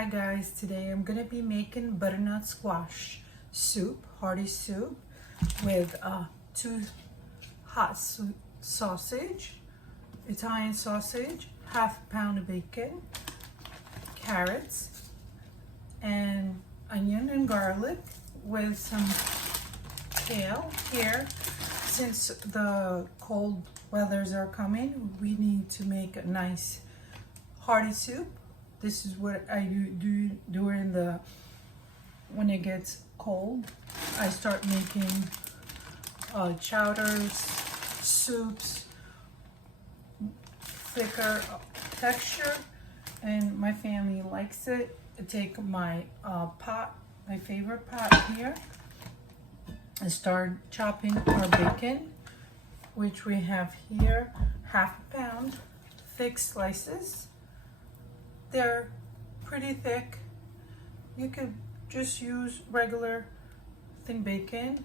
Hi guys, today I'm gonna be making butternut squash soup, hearty soup with 2 hot sausage, Italian sausage, half a pound of bacon, carrots, and onion and garlic with some kale here. Since the cold weathers are coming, we need to make a nice hearty soup. This is what I do during when it gets cold. I start making chowders, soups, thicker texture, and my family likes it. I take my pot, my favorite pot here, and start chopping our bacon, which we have here, half a pound, thick slices. They're pretty thick. You could just use regular thin bacon,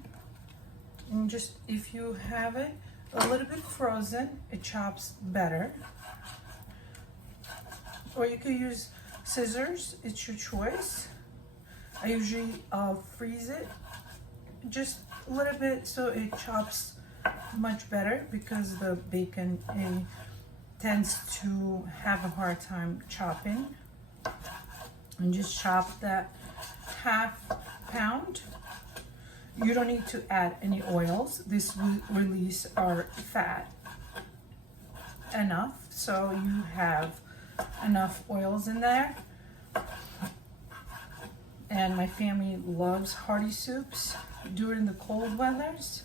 and just if you have it a little bit frozen, it chops better. Or you could use scissors, it's your choice. I usually freeze it just a little bit so it chops much better, because the bacon tends to have a hard time chopping. And just chop that half pound. You don't need to add any oils. This will release our fat enough, so you have enough oils in there. And my family loves hearty soups during the cold weathers.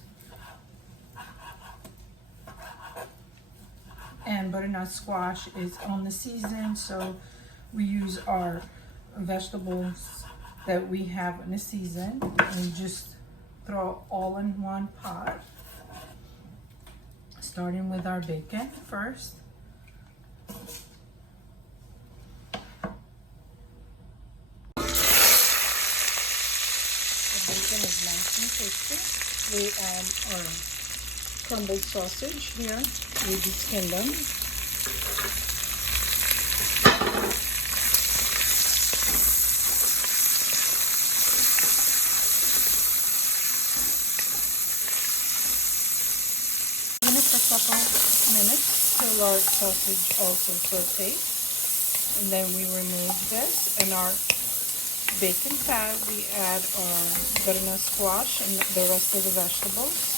And butternut squash is on the season, so we use our vegetables that we have in the season and just throw all in one pot. Starting with our bacon first. The bacon is nice and tasty. We add our crumbled sausage here. We just skin them. In it for a couple minutes till our sausage also sautéed, and then we remove this, and our bacon fat we add our butternut squash and the rest of the vegetables.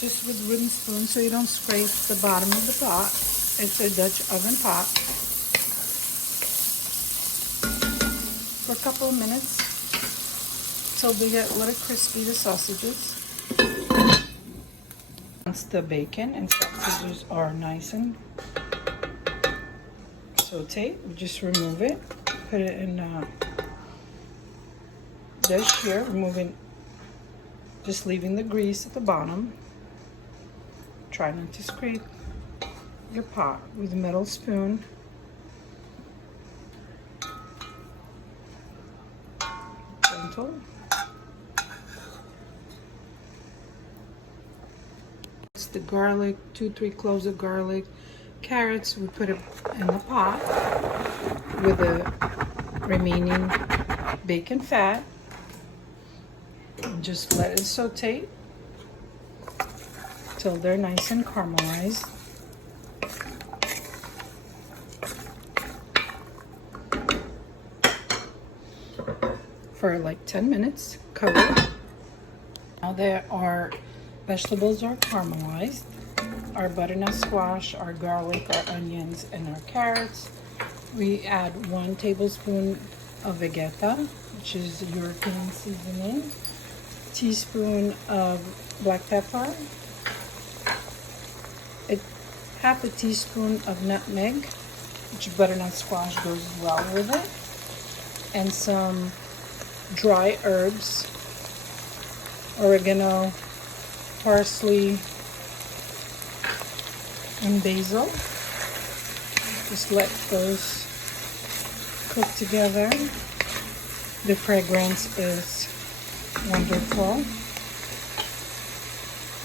Just with a wooden spoon so you don't scrape the bottom of the pot. It's a Dutch oven pot. For a couple of minutes till they get a little crispy, the sausages. Once the bacon and sausages are nice and sauteed, we just remove it, put it in a dish here, just leaving the grease at the bottom. Try not to scrape your pot with a metal spoon. Gentle. It's the garlic, 2-3 cloves of garlic, carrots. We put it in the pot with the remaining bacon fat. And just let it saute till they're nice and caramelized. For like 10 minutes, cover. Now that our vegetables are caramelized, our butternut squash, our garlic, our onions, and our carrots, we add 1 tablespoon of Vegeta, which is European seasoning, teaspoon of black pepper, half a teaspoon of nutmeg, which butternut squash goes well with it, and some dry herbs, oregano, parsley, and basil. Just let those cook together. The fragrance is wonderful.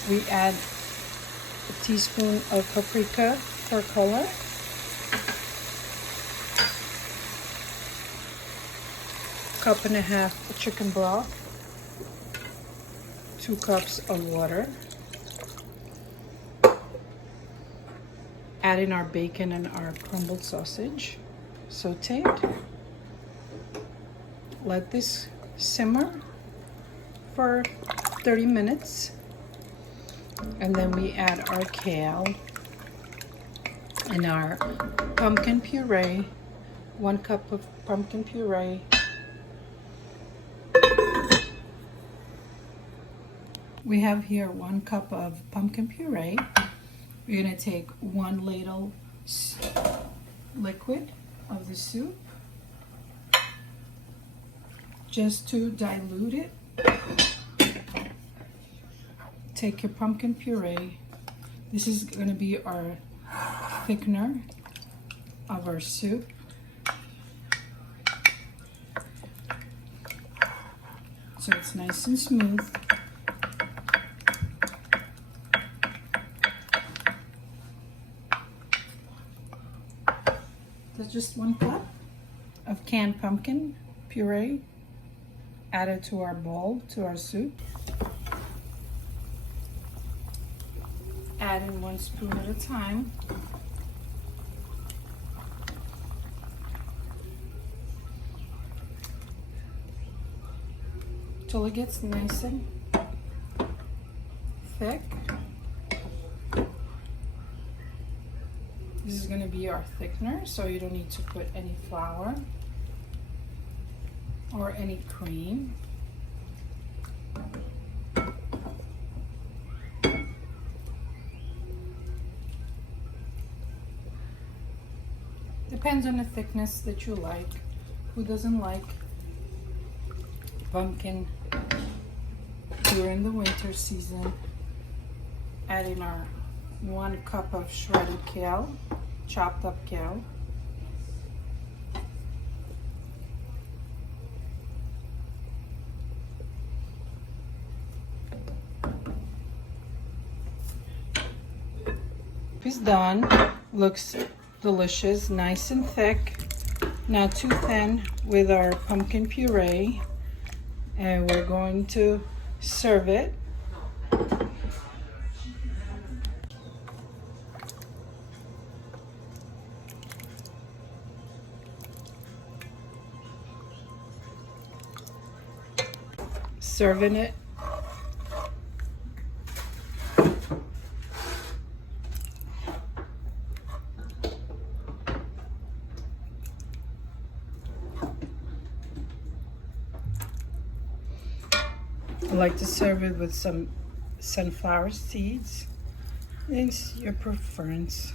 We add a teaspoon of paprika for color, cup and a half chicken broth, 2 cups of water. Add in our bacon and our crumbled sausage, sautéed. Let this simmer for 30 minutes. And then we add our kale and our pumpkin puree, 1 cup of pumpkin puree. We have here 1 cup of pumpkin puree. We're gonna take 1 ladle liquid of the soup just to dilute it. Take your pumpkin puree. This is gonna be our thickener of our soup. So it's nice and smooth. That's just 1 cup of canned pumpkin puree added to our bowl, to our soup. Add in 1 spoon at a time. Till it gets nice and thick. This is going to be our thickener, so you don't need to put any flour or any cream. Depends on the thickness that you like. Who doesn't like pumpkin during the winter season? Add in our 1 cup of shredded kale, chopped up kale. It's done. Looks delicious, nice and thick, not too thin, with our pumpkin puree. And we're going to serve it. Serving it. I like to serve it with some sunflower seeds. It's your preference.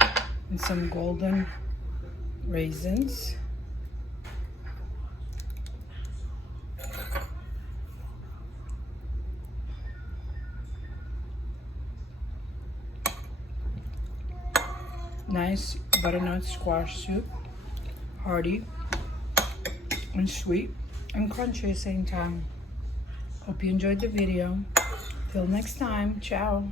And some golden raisins. Nice butternut squash soup. Hearty and sweet and crunchy at the same time. Hope you enjoyed the video. Till next time, ciao.